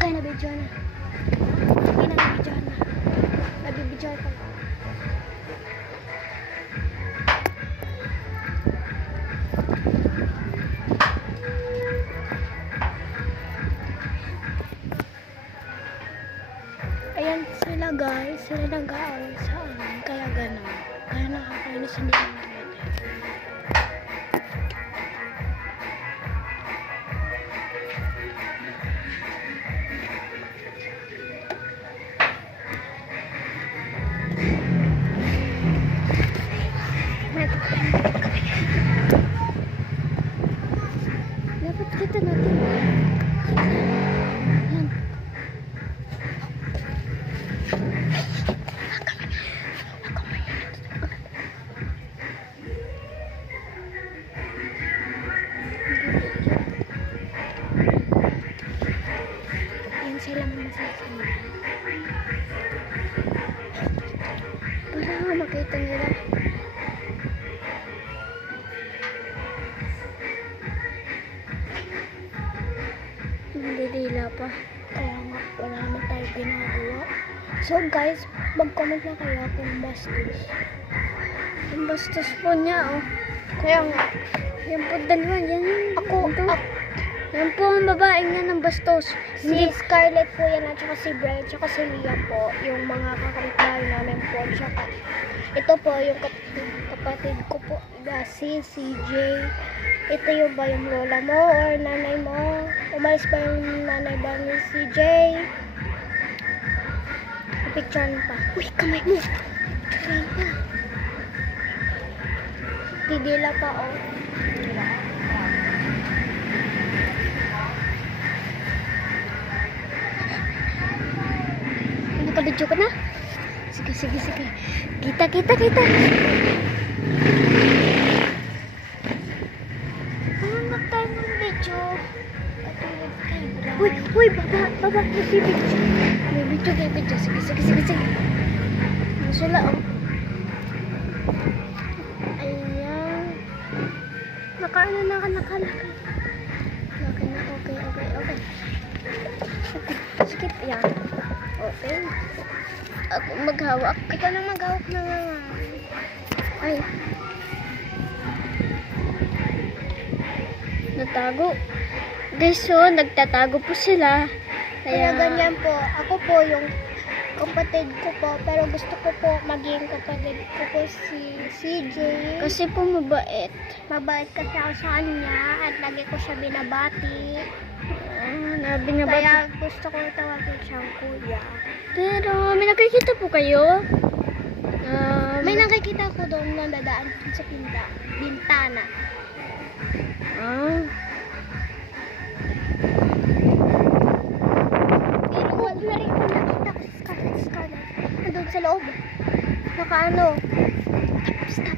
Okay, nabidyo na. Okay na, nabidyo na. Nabibidyo pa. Ayan sila guys, sila nag-aaway sa amin, kaya gano'n. Kaya nakakainis, hindi naman natin. Dapat kita natin. Yan. Yan sila masasabi. Para makita nila. Nandidila pa. Kaya nga, wala naman tayo ginagawa. So guys, mag-comment na kayo kung bastos. Yung bastos po niya, oh. Kaya nga, yan po dalawa, yan. Yan po ang babae niya ng bastos. Si Scarlett po yan at saka si Brian at saka si Leah po, yung mga kakamit-bahay namin po. Tsaka, ito po yung kapatid ko po, si CJ. Ito yung ba yung lola mo or nanay mo? Umalis ba yung nanay ba ni CJ? Picture pa. Uy, kamay mo. Kamay pa. Didila pa oh. Nakabidyo ka na? Sige, sige, sige. Kita. Ano tayo ng video? Katulad kay Brian. Uy, baba. May video. May video. Sige. Masula, oh. Ayan. Nakaano na ka, nakalaki. Okay na, okay. Skip yan. Okay. Ako maghawak. Ikaw na maghawak na nga. Ay. Natago. Guys, so, nagtatago po sila. Kaya ganyan po. Ako po yung kapatid ko po. Pero gusto ko po maging kapatid ko po si CJ. Kasi po mabait. Mabait kasi ako sa kanya at lagi ko siya binabati. Kaya gusto ko tawagin siyang kuya. Pero, may nakikita po kayo? May nakikita ko doon na dadaan sa bintana. Pero wala rin ko nakita ko si Scarlett. Nandun sa loob. Nakaano. Stop.